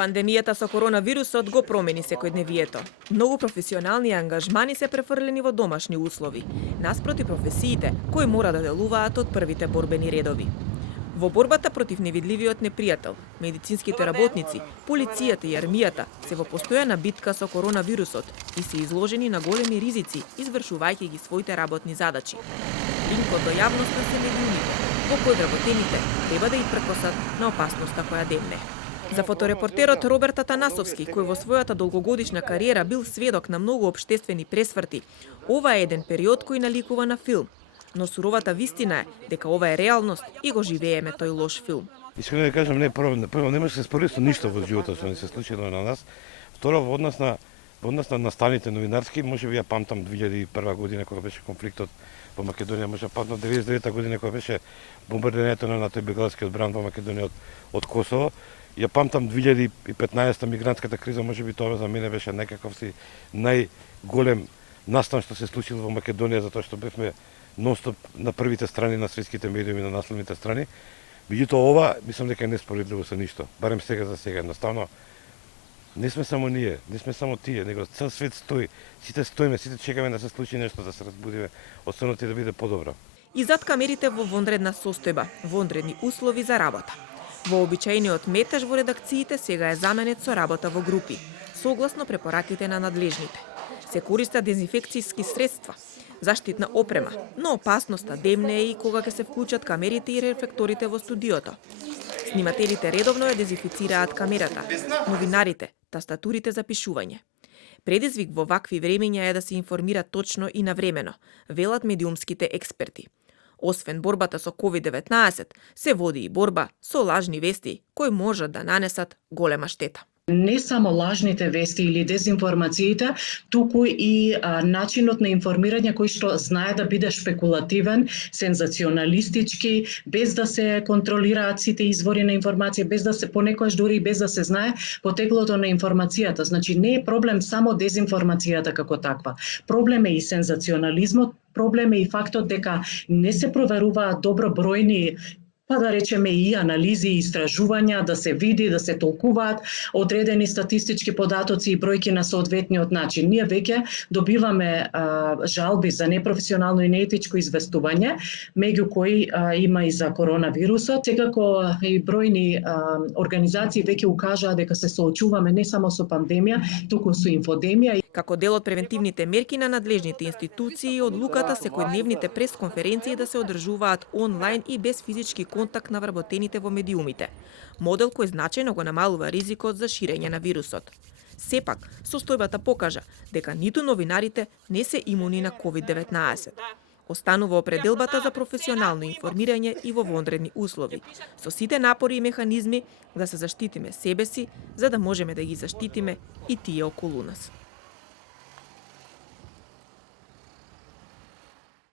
Пандемијата со коронавирусот го промени секојдневието. Многу професионални ангажмани се префрлени во домашни услови, наспроти професиите кои мора да делуваат од првите борбени редови. Во борбата против невидливиот непријател, медицинските работници, полицијата и армијата се во постојана битка со коронавирусот и се изложени на големи ризици, извршувајќи ги своите работни задачи. Линкот до јавноста се медиумите, во кој вработените треба да и прекосат на опасноста која демне. За фоторепортерот Роберт Атанасовски, кој во својата долгогодишна кариера бил сведок на многу општествени пресврти, ова е еден период кој наликува на филм. Но суровата вистина е дека ова е реалност и го живееме тој лош филм. Искрено да кажам, прво не може да се спори со ништо во животот што не се случило на нас. Второ, во однос на настаните новинарски, можеби ја памтам 2001 година кога беше конфликтот во Македонија, може памтам 99 година кога беше бомбардирањето на НАТО и бегалскиот бран во Македонија од Косово. Ја памтам 2015 мигрантската криза, можеби тоа за мене беше некаков си најголем настан што се случило во Македонија, затоа што бевме нонстоп на првите страни на светските медиуми, на насловните страни. Меѓутоа ова, мислам дека е неспоредливо со ништо. Барем сега за сега. Едноставно, не сме само ние, не сме само тие, него цел свет стои. Сите стоиме, сите чекаме да се случи нешто, да се разбудиме од сонот и да биде подобро. И зад камерите во вонредна состојба, вонредни услови за работа. Вообичаениот метеж во редакциите сега е заменет со работа во групи, согласно препораките на надлежните. Се користат дезинфекцијски средства, заштитна опрема, но опасноста демне е и кога ќе се вклучат камерите и рефлекторите во студиото. Снимателите редовно ја дезинфицираат камерата, новинарите, тастатурите за пишување. Предизвик во вакви времења е да се информира точно и навремено, велат медиумските експерти. Освен борбата со COVID-19, се води и борба со лажни вести кои можат да нанесат голема штета. Не само лажните вести или дезинформациите, туку и начинот на информирање кој што знае да биде шпекулативен, сензационалистички, без да се контролираат сите извори на информација, без да се понекогаш дури и без да се знае потеклото на информацијата. Значи не е проблем само дезинформацијата како таква. Проблем е и сензационализмот, проблем е и фактот дека не се проверуваат добро бројни, па да речеме и анализи и истражувања, да се види, да се толкуваат одредени статистички податоци и бројки на соодветниот начин. Ние веќе добиваме жалби за непрофесионално и неетичко известување, меѓу кои има и за коронавирусот. Секако и бројни организации веќе укажаа дека се соочуваме не само со пандемија, туку со инфодемија. Како дел од превентивните мерки на надлежните институции, одлуката секојдневните пресконференции да се одржуваат онлайн и без физички контакт на вработените во медиумите. Модел кој значајно го намалува ризикот за ширење на вирусот. Сепак, состојбата покажа дека ниту новинарите не се имуни на COVID-19. Останува определбата за професионално информирање и во вонредни услови, со сите напори и механизми да се заштитиме себе си, за да можеме да ги заштитиме и тие околу нас.